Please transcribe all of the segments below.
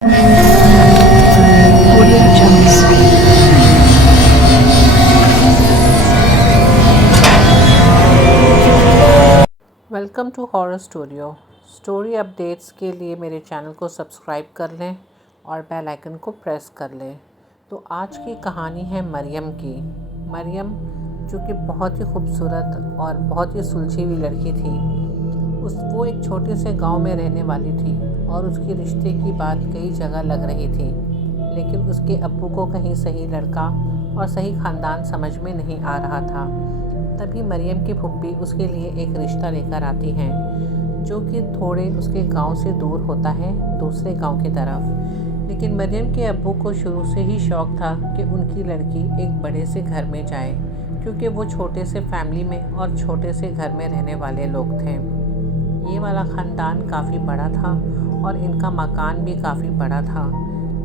Audio Jungle. Welcome to horror studio. Story updates के लिए मेरे चैनल को सब्सक्राइब कर लें और बेल आइकन को प्रेस कर लें। तो आज की कहानी है मरियम की। मरियम जो कि बहुत ही खूबसूरत और बहुत ही सुलझी हुई लड़की थी। वो एक छोटे से गांव में रहने वाली थी और उसकी रिश्ते की बात कई जगह लग रही थी, लेकिन उसके अब्बू को कहीं सही लड़का और सही ख़ानदान समझ में नहीं आ रहा था। तभी मरियम की फूफी उसके लिए एक रिश्ता लेकर आती हैं, जो कि थोड़े उसके गांव से दूर होता है, दूसरे गांव की तरफ। लेकिन मरियम के अब्बू को शुरू से ही शौक़ था कि उनकी लड़की एक बड़े से घर में जाए, क्योंकि वो छोटे से फैमिली में और छोटे से घर में रहने वाले लोग थे। ये वाला ख़ानदान काफ़ी बड़ा था और इनका मकान भी काफ़ी बड़ा था।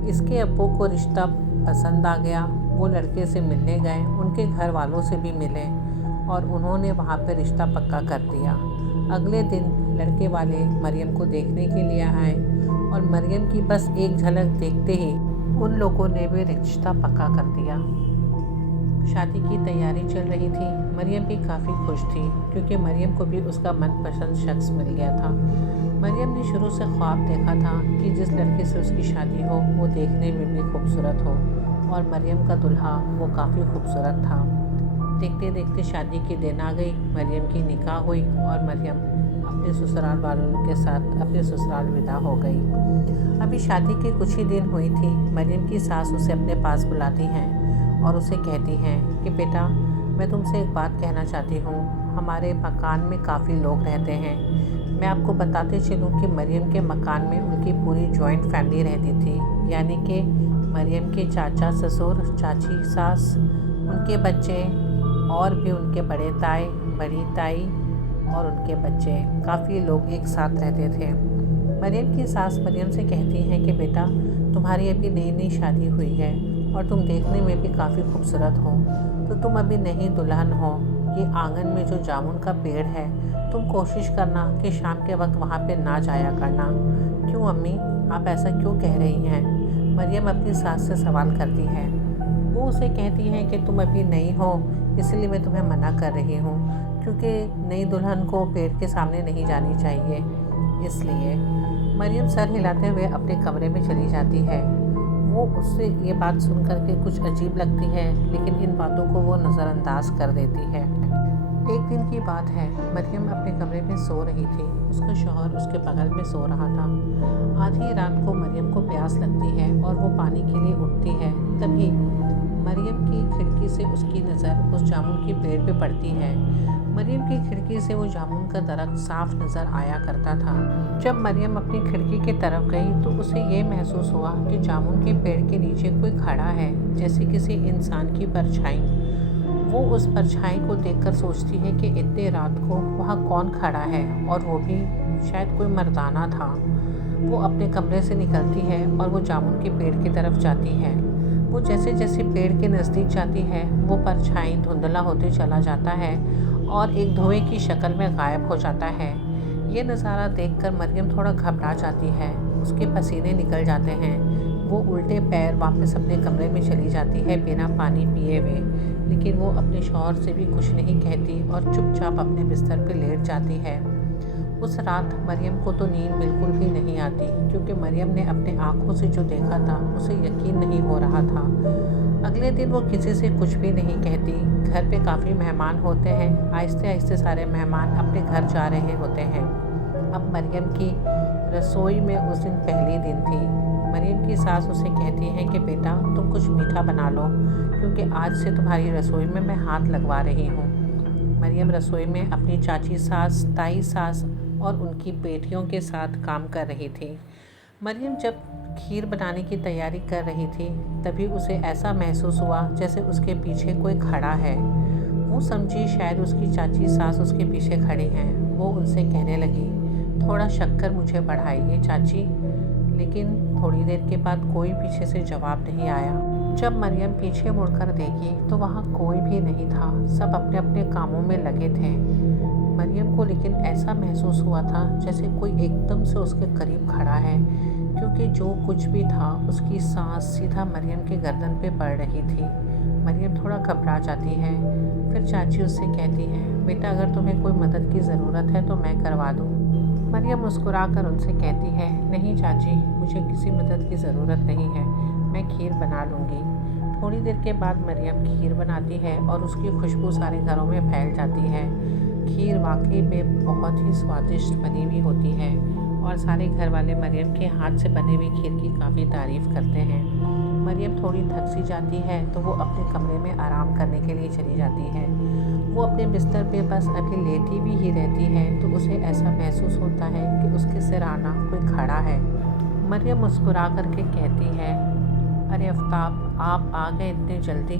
इसके अब्बू को रिश्ता पसंद आ गया। वो लड़के से मिलने गए, उनके घर वालों से भी मिले और उन्होंने वहाँ पे रिश्ता पक्का कर दिया। अगले दिन लड़के वाले मरियम को देखने के लिए आए और मरियम की बस एक झलक देखते ही उन लोगों ने भी रिश्ता पक्का कर दिया। शादी की तैयारी चल रही थी। मरियम भी काफ़ी खुश थी, क्योंकि मरियम को भी उसका मनपसंद शख्स मिल गया था। मरियम ने शुरू से ख्वाब देखा था कि जिस लड़के से उसकी शादी हो वो देखने में भी खूबसूरत हो, और मरियम का दूल्हा वो काफ़ी खूबसूरत था। देखते देखते शादी के दिन आ गई। मरियम की निकाह हुई और मरियम अपने ससुराल वालों के साथ अपने ससुराल विदा हो गई। अभी शादी के कुछ ही दिन हुई थी। मरियम की सास उसे अपने पास बुलाती हैं और उसे कहती हैं कि बेटा, मैं तुमसे एक बात कहना चाहती हूँ। हमारे मकान में काफ़ी लोग रहते हैं। मैं आपको बताते चलूँ कि मरियम के मकान में उनकी पूरी जॉइंट फैमिली रहती थी, यानी कि मरियम के चाचा ससुर, चाची सास, उनके बच्चे और भी उनके बड़े ताई, बड़ी ताई और उनके बच्चे, काफ़ी लोग एक साथ रहते थे। मरियम की सास मरियम से कहती हैं कि बेटा, तुम्हारी अभी नई नई शादी हुई है और तुम देखने में भी काफ़ी खूबसूरत हो, तो तुम अभी नई दुल्हन हो। ये आंगन में जो जामुन का पेड़ है, तुम कोशिश करना कि शाम के वक्त वहाँ पे ना जाया करना। क्यों अम्मी, आप ऐसा क्यों कह रही हैं? मरियम अपनी सास से सवाल करती है। वो उसे कहती हैं कि तुम अभी नई हो, इसलिए मैं तुम्हें मना कर रही हूँ, क्योंकि नई दुल्हन को पेड़ के सामने नहीं जानी चाहिए। इसलिए मरियम सर हिलाते हुए अपने कमरे में चली जाती है। वो उससे ये बात सुन कर के कुछ अजीब लगती है, लेकिन इन बातों को वो नज़रअंदाज कर देती है। एक दिन की बात है। मरियम अपने कमरे में सो रही थी। उसका शौहर उसके बगल में सो रहा था। आधी रात को मरियम को प्यास लगती है और वो पानी के लिए उठती है। तभी मरियम की खिड़की से उसकी नज़र उस जामुन के पेड़ पे पड़ती है। मरियम की खिड़की से वो जामुन का दरख्त साफ नज़र आया करता था। जब मरियम अपनी खिड़की की तरफ गई तो उसे ये महसूस हुआ कि जामुन के पेड़ के नीचे कोई खड़ा है, जैसे किसी इंसान की परछाई। वो उस परछाई को देखकर सोचती है कि इतने रात को वहाँ कौन खड़ा है, और वो भी शायद कोई मर्दाना था। वो अपने कमरे से निकलती है और वो जामुन के पेड़ की तरफ जाती है। वो जैसे जैसे पेड़ के नज़दीक जाती है, वो परछाई धुंधला होते चला जाता है और एक धुएं की शक्ल में गायब हो जाता है। ये नज़ारा देखकर मरियम थोड़ा घबरा जाती है। उसके पसीने निकल जाते हैं। वो उल्टे पैर वापस अपने कमरे में चली जाती है बिना पानी पिए हुए, लेकिन वो अपने शौहर से भी कुछ नहीं कहती और चुपचाप अपने बिस्तर पर लेट जाती है। उस रात मरियम को तो नींद बिल्कुल भी नहीं आती, क्योंकि मरियम ने अपने आँखों से जो देखा था उसे यकीन नहीं हो रहा था। अगले दिन वो किसी से कुछ भी नहीं कहती। घर पे काफ़ी मेहमान होते हैं। आहिस्ते आहिस्ते सारे मेहमान अपने घर जा रहे होते हैं। अब मरियम की रसोई में उस दिन पहली दिन थी। मरियम की सास उसे कहती हैं कि बेटा, तुम कुछ मीठा बना लो, क्योंकि आज से तुम्हारी रसोई में मैं हाथ लगवा रही हूँ। मरियम रसोई में अपनी चाची सास, ताई सास और उनकी बेटियों के साथ काम कर रही थी। मरियम जब खीर बनाने की तैयारी कर रही थी, तभी उसे ऐसा महसूस हुआ जैसे उसके पीछे कोई खड़ा है। वो समझी शायद उसकी चाची सास उसके पीछे खड़ी हैं। वो उनसे कहने लगी, थोड़ा शक्कर मुझे बढ़ाइए चाची। लेकिन थोड़ी देर के बाद कोई पीछे से जवाब नहीं आया। जब मरियम पीछे मुड़कर देखी तो वहाँ कोई भी नहीं था। सब अपने अपने कामों में लगे थे। मरियम को लेकिन ऐसा महसूस हुआ था जैसे कोई एकदम से उसके करीब खड़ा है। क्योंकि जो कुछ भी था उसकी सांस सीधा मरियम के गर्दन पे पड़ रही थी। मरियम थोड़ा घबरा जाती है। फिर चाची उससे कहती है, बेटा अगर तुम्हें कोई मदद की ज़रूरत है तो मैं करवा दूँ। मरियम मुस्कुरा कर उनसे कहती है, नहीं चाची, मुझे किसी मदद की ज़रूरत नहीं है, मैं खीर बना लूँगी। थोड़ी देर के बाद मरियम खीर बनाती है और उसकी खुशबू सारे घरों में फैल जाती है। खीर वाकई में बहुत ही स्वादिष्ट बनी हुई होती है और सारे घर वाले मरियम के हाथ से बने हुई खीर की काफ़ी तारीफ़ करते हैं। मरियम थोड़ी थक सी जाती है तो वो अपने कमरे में आराम करने के लिए चली जाती है। वो अपने बिस्तर पे बस अभी लेटी भी ही रहती है तो उसे ऐसा महसूस होता है कि उसके सिरहाना कोई खड़ा है। मरियम मुस्कुरा करके कहती है, अरे आफ्ताब, आप आ गए इतने जल्दी।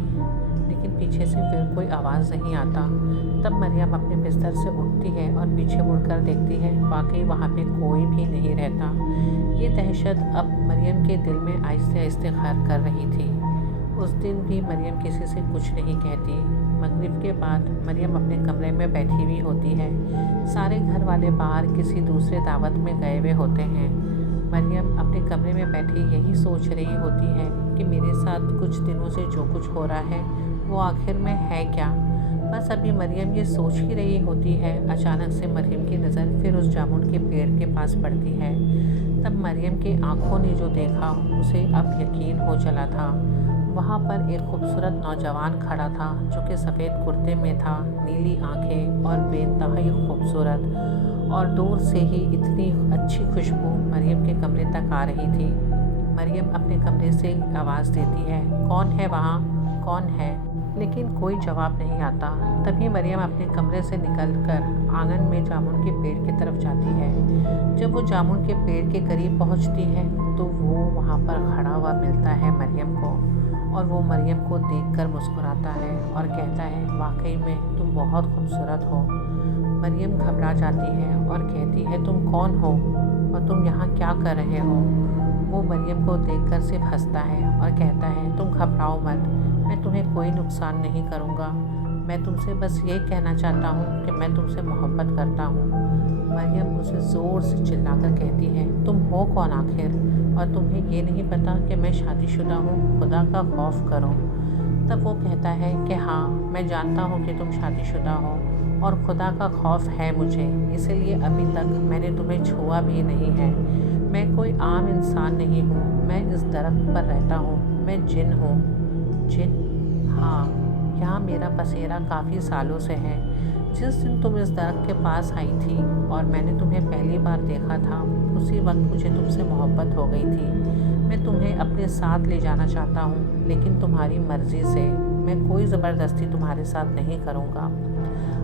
लेकिन पीछे से फिर कोई आवाज़ नहीं आता। तब मरियम अपने बिस्तर से उठती है और पीछे मुड़कर देखती है, वाकई वहाँ पे कोई भी नहीं रहता। ये दहशत अब मरियम के दिल में आहिस्ते आहिस्ते घर कर रही थी। उस दिन भी मरियम किसी से कुछ नहीं कहती। मगरिब के बाद मरियम अपने कमरे में बैठी हुई होती है। सारे घर वाले बाहर किसी दूसरे दावत में गए हुए होते हैं। मरियम अपने कमरे में बैठी यही सोच रही होती है कि मेरे साथ कुछ दिनों से जो कुछ हो रहा है वो आखिर में है क्या। बस अभी मरियम ये सोच ही रही होती है, अचानक से मरियम की नज़र फिर उस जामुन के पेड़ के पास पड़ती है। तब मरियम की आंखों ने जो देखा उसे अब यकीन हो चला था। वहाँ पर एक खूबसूरत नौजवान खड़ा था जो कि सफ़ेद कुर्ते में था, नीली आंखें और बेइंतहाई खूबसूरत, और दूर से ही इतनी अच्छी खुशबू मरियम के कमरे तक आ रही थी। मरियम अपने कमरे से आवाज़ देती है, कौन है वहाँ, कौन है? लेकिन कोई जवाब नहीं आता। तभी मरियम अपने कमरे से निकलकर आंगन में जामुन के पेड़ की तरफ जाती है। जब वो जामुन के पेड़ के करीब पहुंचती है तो वो वहाँ पर खड़ा हुआ मिलता है मरियम को, और वो मरियम को देखकर मुस्कुराता है और कहता है, वाकई में तुम बहुत खूबसूरत हो। मरियम घबरा जाती है और कहती है, तुम कौन हो और तुम यहाँ क्या कर रहे हो? वो मरियम को देखकर सिर्फ हंसता है और कहता है, तुम घबराओ मत, मैं तुम्हें कोई नुकसान नहीं करूँगा। मैं तुमसे बस यही कहना चाहता हूँ कि मैं तुमसे मोहब्बत करता हूँ। मरियम उसे ज़ोर से चिल्लाकर कहती है, तुम हो कौन आखिर, और तुम्हें ये नहीं पता कि मैं शादीशुदा हूँ? खुदा का खौफ करो। तब वो कहता है कि हाँ, मैं जानता हूँ कि तुम शादीशुदा हो और खुदा का खौफ है मुझे, इसीलिए अभी तक मैंने तुम्हें छुआ भी नहीं है। मैं कोई आम इंसान नहीं हूँ, मैं इस दरख्त पर रहता हूँ, मैं जिन हूँ। जिन? हाँ, यहाँ मेरा बसेरा काफ़ी सालों से है। जिस दिन तुम इस दरख्त के पास आई थी और मैंने तुम्हें पहली बार देखा था, उसी वक्त मुझे तुमसे मोहब्बत हो गई थी। मैं तुम्हें अपने साथ ले जाना चाहता हूँ, लेकिन तुम्हारी मर्ज़ी से। मैं कोई ज़बरदस्ती तुम्हारे साथ नहीं करूँगा।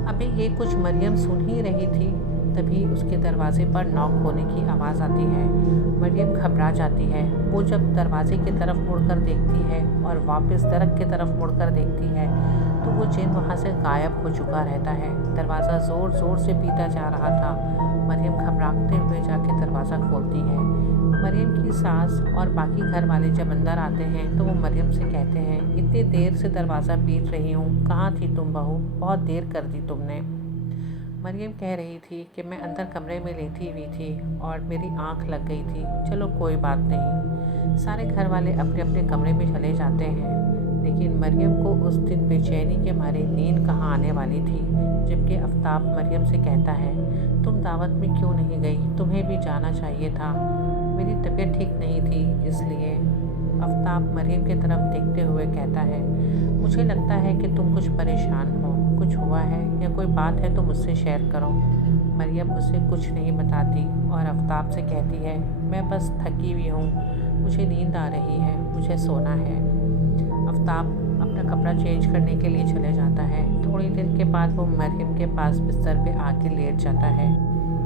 अभी ये कुछ मरियम सुन ही रही थी, तभी उसके दरवाजे पर नॉक होने की आवाज़ आती है। मरियम घबरा जाती है। वो जब दरवाजे की तरफ मुड़कर देखती है और वापस दरख्त की तरफ मुड़कर देखती है तो वो जिन वहाँ से गायब हो चुका रहता है। दरवाज़ा ज़ोर ज़ोर से पीटा जा रहा था। मरियम घबराते हुए जाके दरवाज़ा खोलती है। मरियम की सास और बाकी घर वाले जब अंदर आते हैं तो वो मरियम से कहते हैं, इतनी देर से दरवाज़ा पीट रही हूँ, कहाँ थी तुम बहू, बहुत देर कर दी तुमने। मरियम कह रही थी कि मैं अंदर कमरे में लेटी हुई थी और मेरी आंख लग गई थी। चलो कोई बात नहीं। सारे घर वाले अपने अपने कमरे में चले जाते हैं, लेकिन मरियम को उस दिन बेचैनी के मारे नींद कहाँ आने वाली थी। जबकि आफ्ताब मरियम से कहता है, तुम दावत में क्यों नहीं गई, तुम्हें भी जाना चाहिए था। मेरी तबीयत ठीक नहीं थी इसलिए। आफ्ताब मरियम की तरफ देखते हुए कहता है, मुझे लगता है कि तुम कुछ परेशान हो, कुछ हुआ है या कोई बात है तो मुझसे शेयर करो। मरियम उसे कुछ नहीं बताती और आफ्ताब से कहती है, मैं बस थकी हुई हूँ, मुझे नींद आ रही है, मुझे सोना है। आफ्ताब अपना कपड़ा चेंज करने के लिए चले जाता है। थोड़ी देर के बाद वो मरियम के पास बिस्तर पे आके लेट जाता है।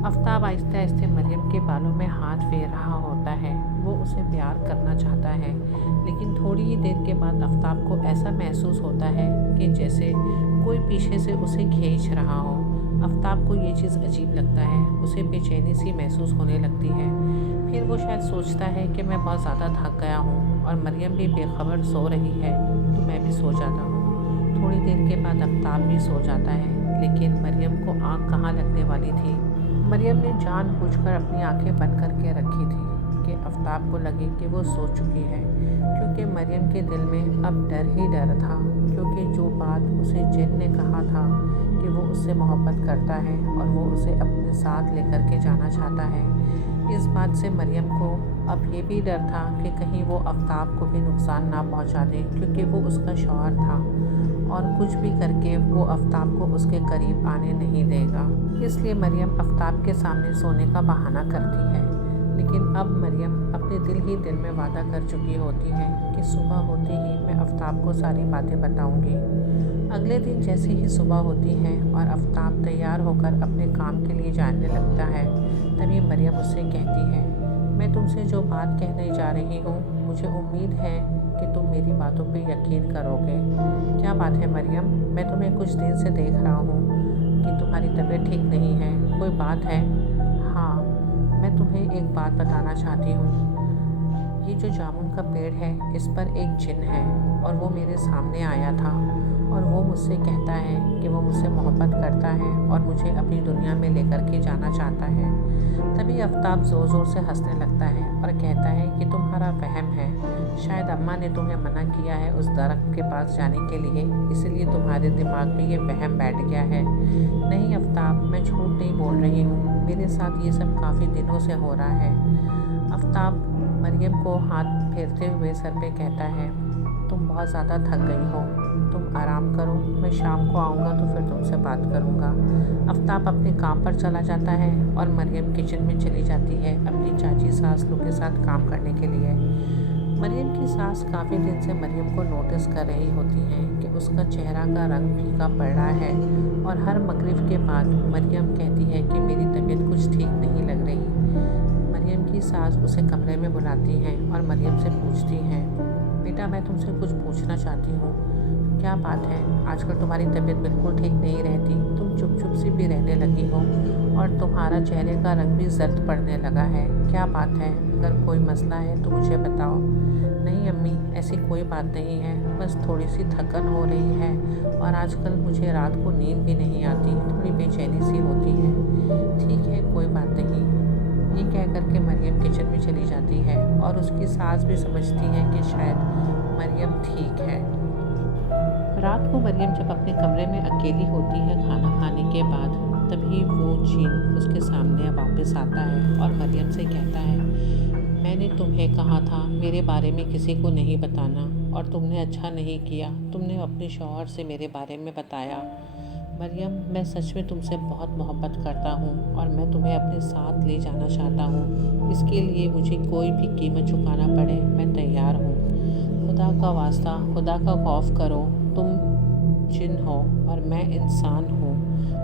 आफ्ताब आहिस्ते आहिस्ते मरियम के बालों में हाथ फेर रहा होता है। वो उसे प्यार करना चाहता है, लेकिन थोड़ी ही देर के बाद आफ्ताब को ऐसा महसूस होता है कि जैसे कोई पीछे से उसे खींच रहा हो। आफ्ताब को ये चीज़ अजीब लगता है, उसे बेचैनी सी महसूस होने लगती है। फिर वो शायद सोचता है कि मैं बहुत ज़्यादा थक गया हूँ और मरियम भी बेखबर सो रही है तो मैं भी सो जाता हूँ। थोड़ी देर के बाद आफ्ताब भी सो जाता है, लेकिन मरियम को आँख कहाँ लगने वाली थी। मरियम ने जानबूझकर अपनी आंखें बंद करके रखी थी, کہ آفتاب کو لگے کہ وہ سو چکی ہے، کیونکہ مریم کے دل میں اب ڈر ہی ڈر تھا، کیونکہ جو بات اسے جن نے کہا تھا کہ وہ اس سے محبت کرتا ہے اور وہ اسے اپنے ساتھ لے کر کے جانا چاہتا ہے، اس بات سے مریم کو اب یہ بھی ڈر تھا کہ کہیں وہ آفتاب کو بھی نقصان نہ پہنچا دے، کیونکہ وہ اس کا شوہر تھا اور کچھ بھی کر کے وہ آفتاب کو اس کے قریب آنے نہیں دے گا۔ اس لیے مریم آفتاب کے سامنے سونے کا بہانہ کرتی ہے، لیکن اب مریم اپنے دل ہی دل میں وعدہ کر چکی ہوتی ہے کہ صبح ہوتے ہی میں آفتاب کو ساری باتیں بتاؤں گی۔ اگلے دن جیسے ہی صبح ہوتی ہے اور آفتاب تیار ہو کر اپنے کام کے لیے جانے لگتا ہے، تبھی مریم اس سے کہتی ہے، میں تم سے جو بات کہنے جا رہی ہوں، مجھے امید ہے کہ تم میری باتوں پہ یقین کرو گے۔ کیا بات ہے مریم؟ میں تمہیں کچھ دن سے دیکھ رہا ہوں کہ تمہاری طبیعت ٹھیک نہیں ہے، کوئی بات ہے؟ ہاں، میں تمہیں ایک بات بتانا چاہتی ہوں۔ یہ جو جامن کا پیڑ ہے، اس پر ایک جن ہے اور وہ میرے سامنے آیا تھا اور وہ مجھ سے کہتا ہے کہ وہ مجھ سے محبت کرتا ہے اور مجھے اپنی دنیا میں لے کر کے جانا چاہتا ہے۔ تبھی آفتاب زور زور سے ہنسنے لگتا ہے اور کہتا ہے کہ تمہارا وہم ہے، شاید اماں نے تمہیں منع کیا ہے اس درخت کے پاس جانے کے لیے، اسی لیے تمہارے دماغ میں یہ وہم بیٹھ گیا ہے۔ نہیں آفتاب، میں جھوٹ نہیں بول رہی ہوں، میرے ساتھ یہ سب کافی دنوں سے ہو رہا ہے۔ آفتاب مریم کو ہاتھ پھیرتے ہوئے سر پہ کہتا ہے، تم بہت زیادہ تھک گئی ہو، تم آرام کرو، میں شام کو آؤں گا تو پھر تم سے بات کروں گا۔ آفتاب اپنے کام پر چلا جاتا ہے اور مریم کچن میں چلی جاتی ہے اپنی چاچی ساس لوگ کے ساتھ کام کرنے کے لیے۔ مریم کی ساس کافی دن سے مریم کو نوٹس کر رہی ہوتی ہیں کہ اس کا چہرہ کا رنگ پھیکا پڑ رہا ہے اور ہر مغرب کے بعد مریم کہتی ہے کہ میری طبیعت کچھ ٹھیک نہیں لگ رہی۔ مریم کی ساس اسے کمرے میں بلاتی ہیں اور مریم سے پوچھتی ہیں، بیٹا میں تم سے کچھ پوچھنا چاہتی ہوں۔ کیا بات ہے؟ آج کل تمہاری طبیعت بالکل ٹھیک نہیں رہتی، تم چپ چپ سی بھی رہنے لگی ہو اور تمہارا چہرے کا رنگ بھی زرد پڑنے لگا ہے، کیا بات ہے؟ اگر کوئی مسئلہ ہے تو مجھے بتاؤ۔ نہیں امی، ایسی کوئی بات نہیں ہے، بس تھوڑی سی تھکن ہو رہی ہے اور آج کل مجھے رات کو نیند بھی نہیں آتی، تھوڑی بے چینی سی ہوتی ہے۔ ٹھیک ہے، کوئی بات نہیں۔ یہ کہہ کر کے مریم کچن میں چلی جاتی ہے اور اس کی ساس بھی سمجھتی ہے کہ شاید مریم ٹھیک ہے۔ رات کو مریم جب اپنے کمرے میں اکیلی ہوتی ہے کھانا کھانے کے بعد، تبھی وہ جن اس کے سامنے واپس آتا ہے اور مریم سے کہتا ہے، میں نے تمہیں کہا تھا میرے بارے میں کسی کو نہیں بتانا اور تم نے اچھا نہیں کیا، تم نے اپنے شوہر سے میرے بارے میں بتایا۔ مریم، میں سچ میں تم سے بہت محبت کرتا ہوں اور میں تمہیں اپنے ساتھ لے جانا چاہتا ہوں، اس کے لیے مجھے کوئی بھی قیمت چکانا پڑے میں تیار ہوں۔ خدا کا واسطہ، خدا کا خوف کرو، تم جن ہو اور میں انسان ہوں،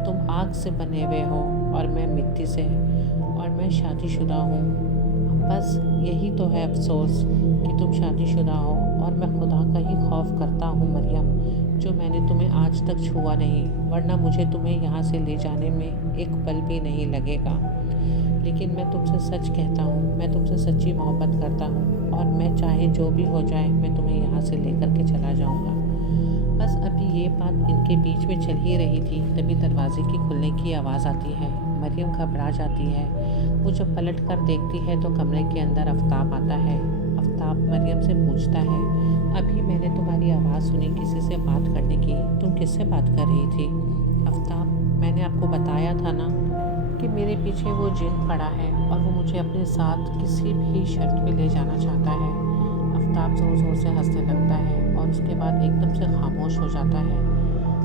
تم آگ سے بنے ہوئے ہو اور میں مٹی سے، اور میں شادی شدہ ہوں۔ بس یہی تو ہے افسوس کہ تم شادی شدہ ہو اور میں خدا کا ہی خوف کرتا ہوں مریم، جو میں نے تمہیں آج تک چھوا نہیں، ورنہ مجھے تمہیں یہاں سے لے جانے میں ایک پل بھی نہیں لگے گا۔ لیکن میں تم سے سچ کہتا ہوں، میں تم سے سچی محبت کرتا ہوں اور میں چاہے جو بھی ہو جائے میں تمہیں یہاں سے لے کر کے چلا جاؤں گا۔ بس ابھی یہ بات ان کے بیچ میں چل ہی رہی تھی، تبھی دروازے کی کھلنے کی آواز آتی ہے۔ مریم گھبرا جاتی ہے، وہ جب پلٹ کر دیکھتی ہے تو کمرے کے اندر آفتاب آتا ہے۔ آفتاب مریم سے پوچھتا ہے، ابھی میں نے تمہاری آواز سنی کسی سے بات کرنے کی، تم کس سے بات کر رہی تھی؟ آفتاب، میں نے آپ کو بتایا تھا نا کہ میرے پیچھے وہ جن پڑا ہے اور وہ مجھے اپنے ساتھ کسی بھی شرط پہ لے جانا چاہتا ہے۔ آفتاب زور زور سے ہنسنے لگتا ہے اور اس کے بعد ایک دم سے خاموش ہو جاتا ہے۔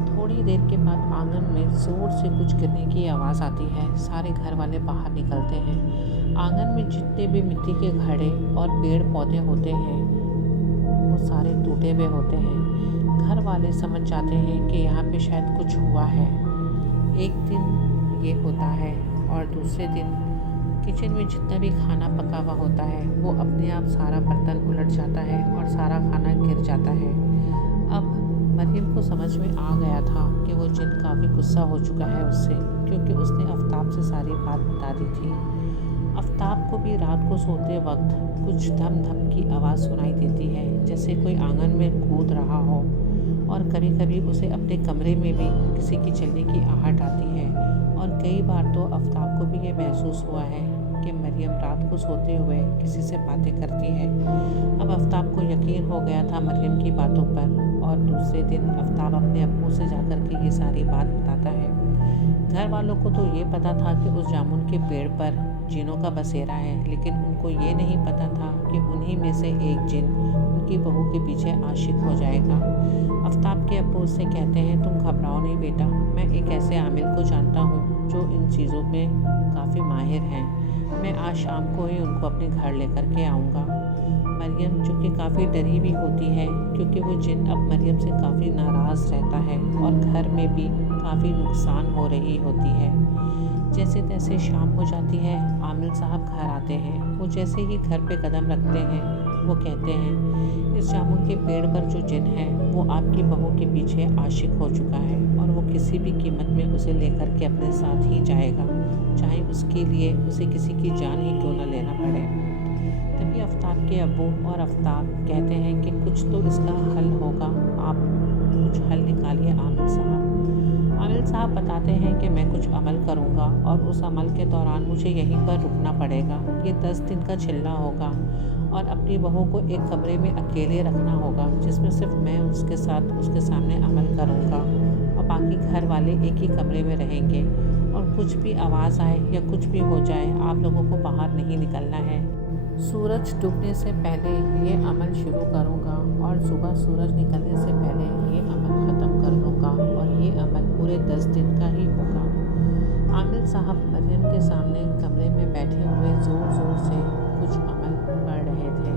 تھوڑی دیر کے بعد آنگن میں زور سے کچھ گرنے کی آواز آتی ہے، سارے گھر والے باہر نکلتے ہیں۔ آنگن میں جتنے بھی مٹی کے گھڑے اور پیڑ پودے ہوتے ہیں وہ سارے ٹوٹے ہوئے ہوتے ہیں۔ گھر والے سمجھ جاتے ہیں کہ یہاں پہ شاید کچھ ہوا ہے۔ ایک دن یہ ہوتا ہے اور دوسرے دن کچن میں جتنا بھی کھانا پکا ہوا ہوتا ہے وہ اپنے آپ سارا برتن الٹ جاتا ہے اور سارا کھانا گر جاتا ہے۔ اب مریم کو سمجھ میں آ گیا تھا کہ وہ جن کافی غصہ ہو چکا ہے اس سے، کیونکہ اس نے آفتاب سے ساری بات بتا دی تھی۔ آفتاب کو بھی رات کو سوتے وقت کچھ دھم دھم کی آواز سنائی دیتی ہے، جیسے کوئی آنگن میں کود رہا ہو، اور کبھی کبھی اسے اپنے کمرے میں بھی کسی کی چلنے کی آہٹ آتی ہے، اور کئی بار تو آفتاب کو بھی یہ محسوس ہوا ہے کہ मरियम रात को सोते हुए किसी से बातें करती है। अब आफ्ताब को यकीन हो गया था मरियम की बातों पर, और दूसरे दिन आफ्ताब अपने अब्बू से जाकर के ये सारी बात बताता है। घर वालों को तो ये पता था कि उस जामुन के पेड़ पर जिनों का बसेरा है, लेकिन उनको ये नहीं पता था कि उन्हीं में से एक जिन उनकी बहू के पीछे आशिक हो जाएगा। आफ्ताब के अब्बू उससे कहते हैं, तुम घबराओ नहीं बेटा, मैं एक ऐसे आमिल को जानता हूँ जो इन चीज़ों में काफ़ी माहिर हैं। मैं आज शाम को ही उनको अपने घर लेकर के आऊँगा। मरियम, जो कि काफ़ी डरी हुई होती है क्योंकि वो जिन अब मरियम से काफ़ी नाराज़ रहता है और घर में भी काफ़ी नुकसान हो रही होती है। जैसे तैसे शाम हो जाती है, आमिल साहब घर आते हैं। वो जैसे ही घर पे कदम रखते हैं, वो कहते हैं, इस जामुन के पेड़ पर जो जिन है वो आपकी बहू के पीछे आशिक हो चुका है और वो किसी भी कीमत में उसे लेकर के अपने साथ ही जाएगा, चाहे उसके लिए उसे किसी की जान ही क्यों न लेना पड़े। तभी आफ्ताब के अब्बू और आफ्ताब कहते हैं कि कुछ तो इसका हल होगा, आप कुछ हल निकालिए आमिल साहब। आमिल साहब बताते हैं कि मैं कुछ अमल करूंगा और उस अमल के दौरान मुझे यहीं पर रुकना पड़ेगा। ये 10 दिन का चिल्ला होगा और अपनी बहू को एक कमरे में अकेले रखना होगा, जिसमें सिर्फ मैं उसके साथ उसके सामने अमल करूंगा और बाकी घर वाले एक ही कमरे में रहेंगे। और कुछ भी आवाज़ आए या कुछ भी हो जाए, आप लोगों को बाहर नहीं निकलना है। सूरज डूबने से पहले ये अमल शुरू करूंगा और सुबह सूरज निकलने से पहले ये अमल ख़त्म कर दूंगा और ये अमल पूरे 10 दिन का ही होगा। आमिल साहब मरियम के सामने कमरे में बैठे हुए ज़ोर ज़ोर से कुछ अमल पढ़ रहे थे।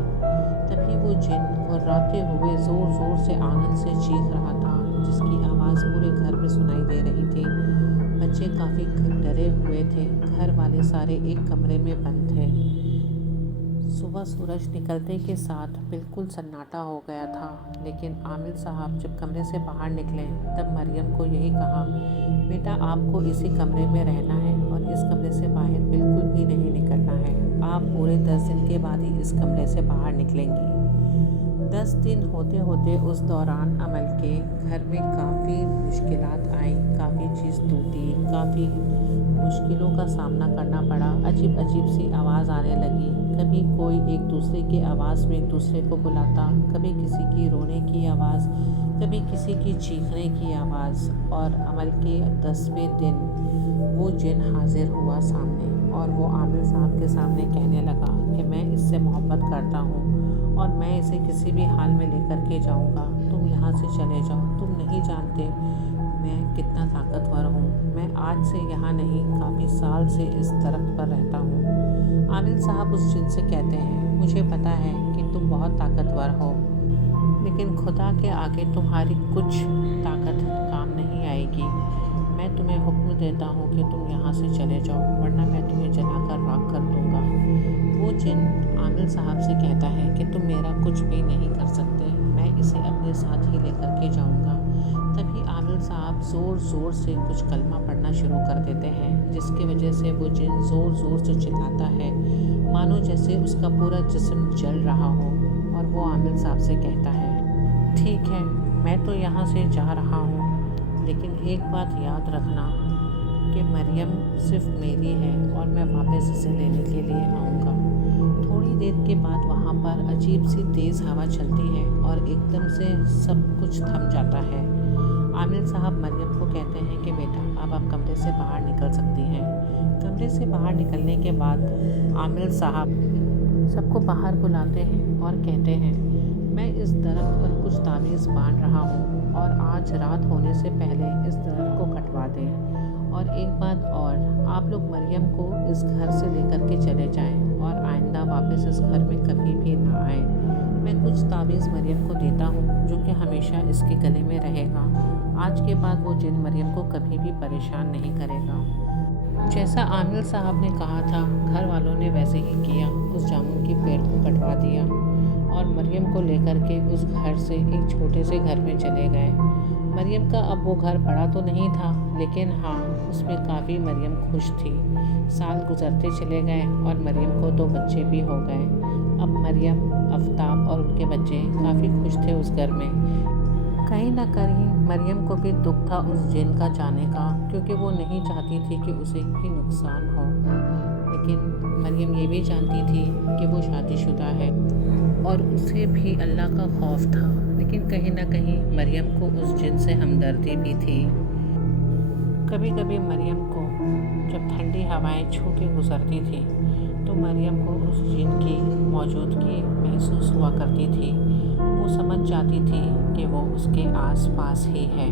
तभी वो जिन गुर्राते हुए ज़ोर ज़ोर से आंगन से चीख रहा था, जिसकी आवाज़ पूरे घर में सुनाई दे रही थी। बच्चे काफ़ी डरे हुए थे, घर वाले सारे एक कमरे में बंद थे। सुबह सूरज निकलते के साथ बिल्कुल सन्नाटा हो गया था, लेकिन आमिल साहब जब कमरे से बाहर निकले तब मरियम को यही कहा, बेटा आपको इसी कमरे में रहना है और इस कमरे से बाहर बिल्कुल भी नहीं निकलना है। आप पूरे 10 दिन के बाद ही इस कमरे से बाहर निकलेंगी। 10 दिन होते होते उस दौरान अमल के घर में काफ़ी मुश्किलात आई, काफ़ी चीज़ टूटी, काफ़ी मुश्किलों का सामना करना पड़ा। अजीब अजीब सी आवाज़ आने लगी, कभी कोई एक दूसरे की आवाज़ में एक दूसरे को बुलाता, कभी किसी की रोने की आवाज़, कभी किसी की चीखने की आवाज़। और अमल के 10वें दिन वो जिन हाजिर हुआ सामने और वो आमिल साहब के सामने कहने लगा कि मैं इससे मोहब्बत करता हूँ और मैं इसे किसी भी हाल में लेकर के जाऊँगा। तुम यहाँ से चले जाओ, तुम नहीं जानते मैं कितना ताकतवर हूँ। मैं आज से यहाँ नहीं, काफ़ी साल से इस दरख्त पर रहता हूँ। आमिल साहब उस जिन से कहते हैं, मुझे पता है कि तुम बहुत ताकतवर हो, लेकिन खुदा के आगे तुम्हारी कुछ ताकत काम नहीं आएगी। मैं तुम्हें हुक्म देता हूँ कि तुम यहाँ से चले जाओ, वरना मैं तुम्हें जलाकर राख कर दूँगा। वो जिन आमिल साहब से कहता है कि तुम मेरा कुछ भी नहीं कर सकते, मैं इसे अपने साथ ही लेकर के जाऊँगा। तभी आमिल साहब ज़ोर ज़ोर से कुछ कलमा पढ़ना शुरू कर देते हैं, जिसकी वजह से वो जिन ज़ोर ज़ोर से चिल्लाता है, मानो जैसे उसका पूरा जिस्म जल रहा हो। और वो आमिल साहब से कहता है, ठीक है, मैं तो यहाँ से जा रहा हूँ, लेकिन एक बात याद रखना कि मरियम सिर्फ मेरी है और मैं वापस इसे लेने के लिए आऊँगा। थोड़ी देर के बाद वहाँ पर अजीब सी तेज़ हवा चलती है और एकदम से सब कुछ थम जाता है। आमिल साहब मरियम को कहते हैं कि बेटा अब आप कमरे से बाहर निकल सकती हैं। कमरे से बाहर निकलने के बाद आमिल साहब सबको बाहर बुलाते हैं और कहते हैं, मैं इस दरख्त पर कुछ तावीज़ बांध रहा हूँ और आज रात होने से पहले इस दरख्त को कटवा दें। और एक बात और, आप लोग मरियम को इस घर से लेकर के चले जाएं और आइंदा वापस इस घर में कभी भी ना आए। मैं कुछ तावीज़ मरियम को देता हूँ जो कि हमेशा इसके गले में रहेगा। आज के बाद वो जिन मरियम को कभी भी परेशान नहीं करेगा। जैसा आमिल साहब ने कहा था, घर वालों ने वैसे ही किया, उस जामुन के पेड़ को कटवा दिया और मरियम को लेकर के उस घर से एक छोटे से घर में चले गए। मरियम का अब वो घर बड़ा तो नहीं था, लेकिन हाँ, उसमें काफ़ी मरियम खुश थी। साल गुजरते चले गए और मरियम को 2 बच्चे भी हो गए। अब मरियम, आफ्ताब और उनके बच्चे काफ़ी खुश थे उस घर में। कहीं ना कहीं मरियम को भी दुख था उस जिन का जाने का, क्योंकि वो नहीं चाहती थी कि उसे भी नुकसान हो। لیکن مریم یہ بھی جانتی تھی کہ وہ شادی شدہ ہے اور اسے بھی اللہ کا خوف تھا، لیکن کہیں نہ کہیں مریم کو اس جن سے ہمدردی بھی تھی۔ کبھی کبھی مریم کو جب ٹھنڈی ہوائیں چھو کے گزرتی تھی تو مریم کو اس جن کی موجودگی محسوس ہوا کرتی تھی۔ وہ سمجھ جاتی تھی کہ وہ اس کے آس پاس ہی ہے۔